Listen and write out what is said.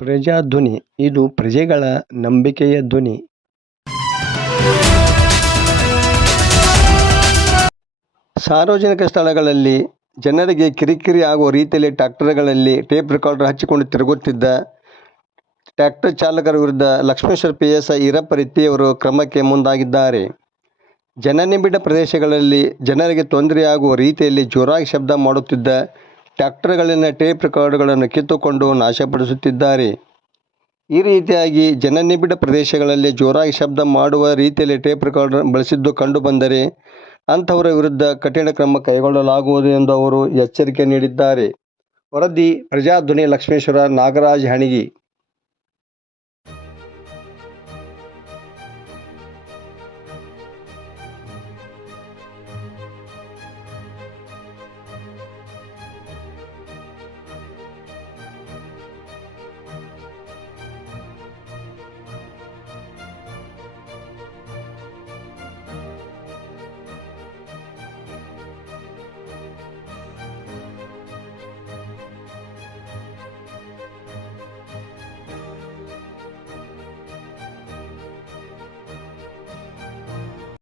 ಪ್ರಜಾಧ್ವನಿ ಇದು ಪ್ರಜೆಗಳ ನಂಬಿಕೆಯ ಧ್ವನಿ. ಸಾರ್ವಜನಿಕ ಸ್ಥಳಗಳಲ್ಲಿ ಜನರಿಗೆ ಕಿರಿಕಿರಿ ಆಗುವ ರೀತಿಯಲ್ಲಿ ಟ್ರ್ಯಾಕ್ಟರ್ಗಳಲ್ಲಿ ಟೇಪ್ ರೆಕಾರ್ಡರ್ ಹಚ್ಚಿಕೊಂಡು ತಿರುಗುತ್ತಿದ್ದ ಟ್ರ್ಯಾಕ್ಟರ್ ಚಾಲಕರ ವಿರುದ್ಧ ಲಕ್ಷ್ಮೇಶ್ವರ ಪಿಎಸ್ಐ ಈರಪ್ಪ ರಿತ್ತಿಯವರು ಕ್ರಮಕ್ಕೆ ಮುಂದಾಗಿದ್ದಾರೆ. ಜನನಿಬಿಡ ಪ್ರದೇಶಗಳಲ್ಲಿ ಜನರಿಗೆ ತೊಂದರೆಯಾಗುವ ರೀತಿಯಲ್ಲಿ ಜೋರಾಗಿ ಶಬ್ದ ಮಾಡುತ್ತಿದ್ದ ಟ್ರ್ಯಾಕ್ಟರ್ಗಳಲ್ಲಿನ ಟೇಪ್ ರೆಕಾರ್ಡರ್ಗಳನ್ನು ಕಿತ್ತುಕೊಂಡು ನಾಶಪಡಿಸುತ್ತಿದ್ದಾರೆ. ಈ ರೀತಿಯಾಗಿ ಜನನಿಬಿಡ ಪ್ರದೇಶಗಳಲ್ಲಿ ಜೋರಾಗಿ ಶಬ್ದ ಮಾಡುವ ರೀತಿಯಲ್ಲಿ ಟೇಪ್ ರೆಕಾರ್ಡರ್ ಬಳಸಿದ್ದು ಕಂಡುಬಂದರೆ ಅಂಥವರ ವಿರುದ್ಧ ಕಠಿಣ ಕ್ರಮ ಕೈಗೊಳ್ಳಲಾಗುವುದು ಎಂದು ಅವರು ಎಚ್ಚರಿಕೆ ನೀಡಿದ್ದಾರೆ. ವರದಿ ಪ್ರಜಾಧ್ವನಿ ಲಕ್ಷ್ಮೇಶ್ವರ, ನಾಗರಾಜ್ ಹಣಗಿ.